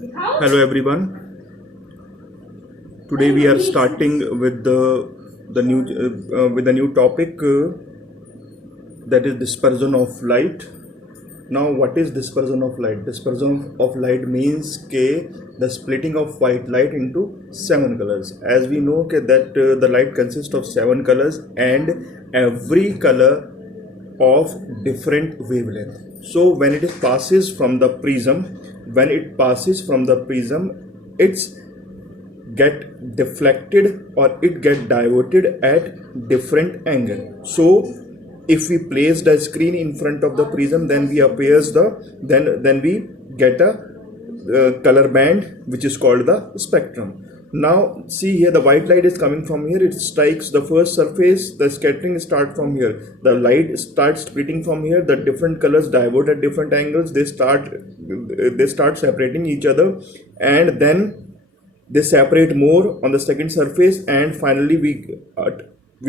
Hello everyone. Today we are starting with the new topic that is dispersion of light. Now, what is dispersion of light? Dispersion of light means the splitting of white light into 7 colors. As we know that the light consists of 7 colors and every color of different wavelength. So when it passes from the prism, it's get deflected or it get diverted at different angle. So if we place the screen in front of the prism, then we get a color band which is called the spectrum. Now see here, the white light is coming from here, it strikes the first surface, the scattering starts from here, the light starts splitting from here, the different colors divert at different angles, they start separating each other, and then they separate more on the second surface, and finally we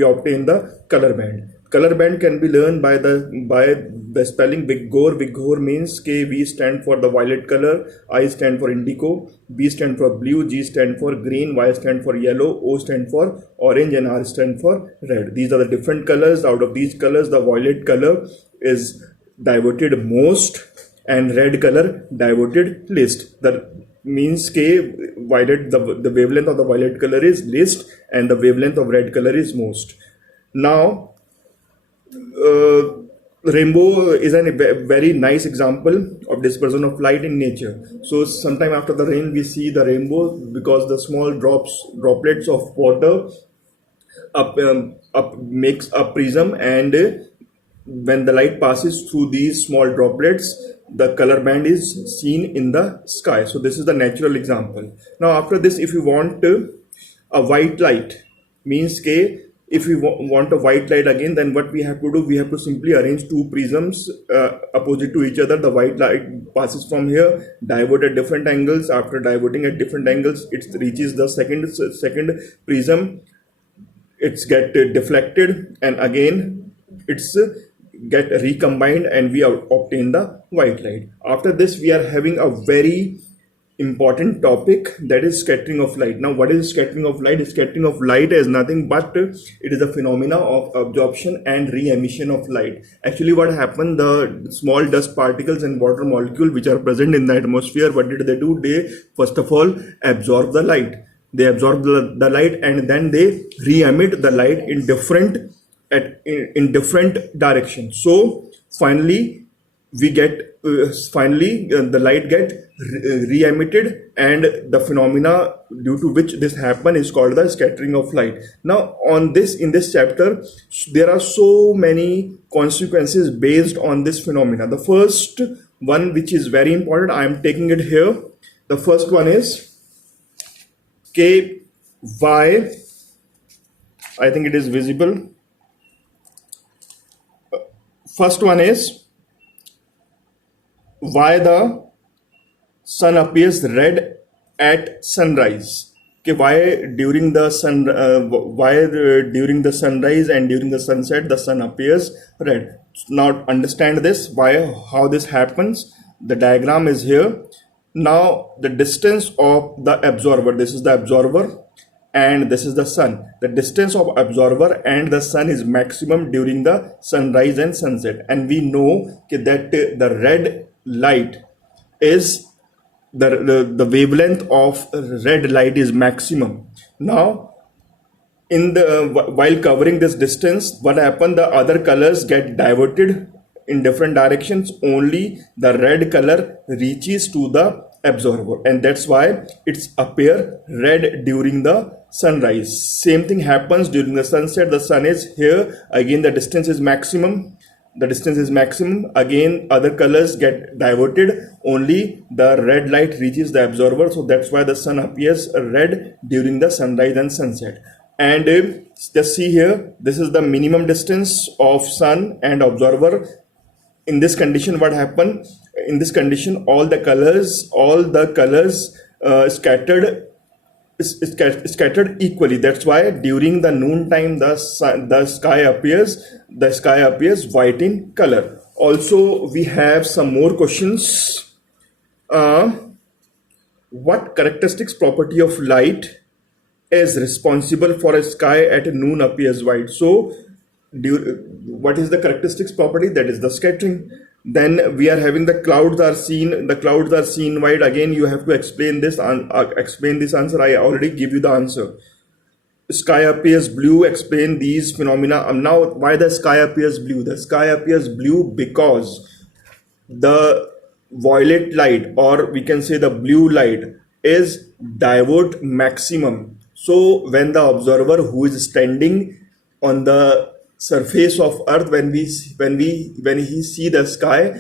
obtain the color band. Color band can be learned by the spelling Vigor. Vigor means V stand for the violet color, I stand for indigo, B stand for blue, G stand for green, Y stand for yellow, O stand for orange, and R stand for red. These are the different colors. Out of these colors, the violet color is diverted most and red color diverted least. That means violet, the wavelength of the violet color is least and the wavelength of red color is most. Now rainbow is a very nice example of dispersion of light in nature. So sometime after the rain we see the rainbow because the small droplets of water makes a prism, and when the light passes through these small droplets, the color band is seen in the sky. So this is the natural example. Now after this, if you want a white light, means if we want a white light again, then what we have to do, we have to simply arrange two prisms opposite to each other. The white light passes from here, divert at different angles. After diverting at different angles, it reaches the second prism, it's get deflected, and again it's get recombined, and we obtain the white light. After this, we are having a very important topic, that is scattering of light. Now what is scattering of light? Scattering of light is nothing but it is a phenomena of absorption and re-emission of light. Actually what happened, the small dust particles and water molecule which are present in the atmosphere, what did they do? They first of all absorb the light. They absorb the light and then they re-emit the light in different directions. So finally we get the light get re-emitted, and the phenomena due to which this happen is called the scattering of light. Now in this chapter there are so many consequences based on this phenomena. The first one, which is very important, I am taking it here. The first one is why, I think it is visible. First one is why the sun appears red at sunrise. Why during the sunrise and during the sunset the sun appears red. Now understand this, how this happens. The diagram is here. Now the distance of the absorber, this is the absorber and this is the sun. The distance of absorber and the sun is maximum during the sunrise and sunset, and we know that the red light is the wavelength of red light is maximum. Now while covering this distance, what happened, the other colors get diverted in different directions. Only the red color reaches to the absorber, and that's why it's appear red during the sunrise. Same thing happens during the sunset. The sun is here, again the distance is maximum. Again other colors get diverted, only the red light reaches the absorber. So that's why the sun appears red during the sunrise and sunset. And just see here, this is the minimum distance of sun and absorber. In this condition, what happened? In this condition, all the colors scattered equally. That's why during the noon time the sky appears white in color. Also we have some more questions. what characteristics property of light is responsible for a sky at noon appears white? So what is the characteristics property? That is the scattering. Then we are having the clouds are seen white. Again, you have to explain this answer. I already give you the answer. Sky appears blue. Explain these phenomena. Now, why the sky appears blue? The sky appears blue because the violet light, or we can say the blue light, is divert maximum. So when the observer who is standing on the surface of earth, when he see the sky,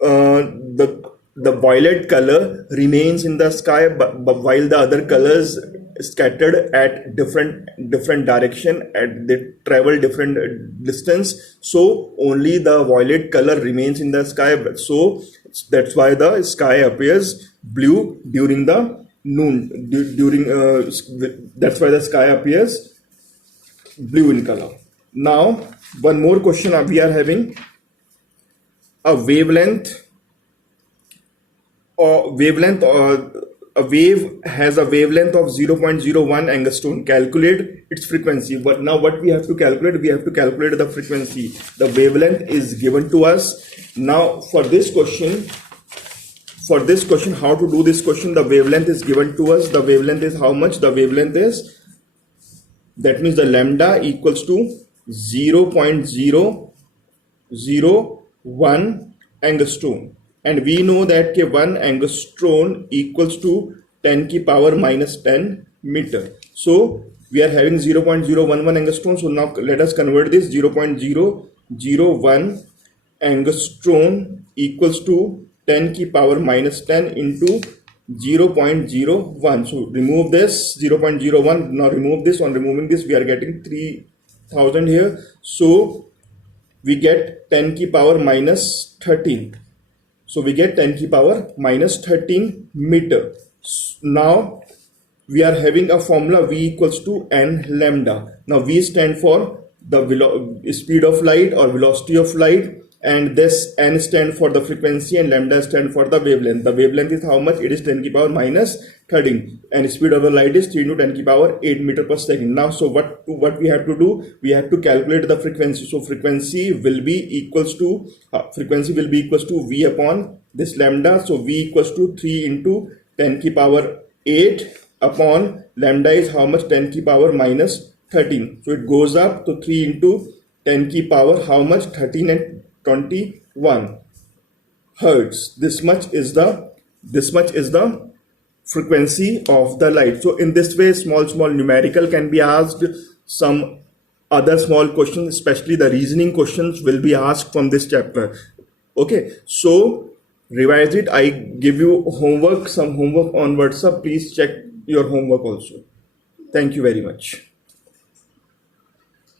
the violet color remains in the sky, but while the other colors scattered at different direction, they travel different distance, so only the violet color remains in the sky. So that's why the sky appears blue during the noon. That's why the sky appears blue in color. Now one more question we are having. A wavelength a wave has a wavelength of 0.01 angstrom. Calculate its frequency. But now what we have to calculate? We have to calculate the frequency. The wavelength is given to us. Now for this question, how to do this question? The wavelength is given to us. The wavelength is how much? The wavelength is, that means the lambda equals to 0.001 angstrom. And we know that 1 angstrom equals to 10 की power minus 10 meter. So we are having 0.011 angstrom. So now let us convert this. 0.001 angstrom equals to 10 की power minus 10 into 0.01. So remove this 0.01. Now remove this. On removing this, we are getting 3000 here. So we get 10 की power minus 13. So we get 10 की power minus 13 meter. Now we are having a formula V equals to n lambda. Now V stand for the speed of light or velocity of light, and this n stand for the frequency, and lambda stand for the wavelength. The wavelength is how much? It is 10 की power minus 13, and speed of the light is 3 into 10 की power 8 meter per second. Now, so what we have to do? We have to calculate the frequency. So frequency will be equals to V upon this lambda. So V equals to 3 into 10 की power 8 upon lambda is how much? 10 की power minus 13. So it goes up to 3 into 10 की power how much? 13 and 21 hertz. This much is the frequency of the light. So in this way, small numerical can be asked. Some other small questions, especially the reasoning questions, will be asked from this chapter. Okay, so revise it. I give you some homework on WhatsApp. Please check your homework also. Thank you very much.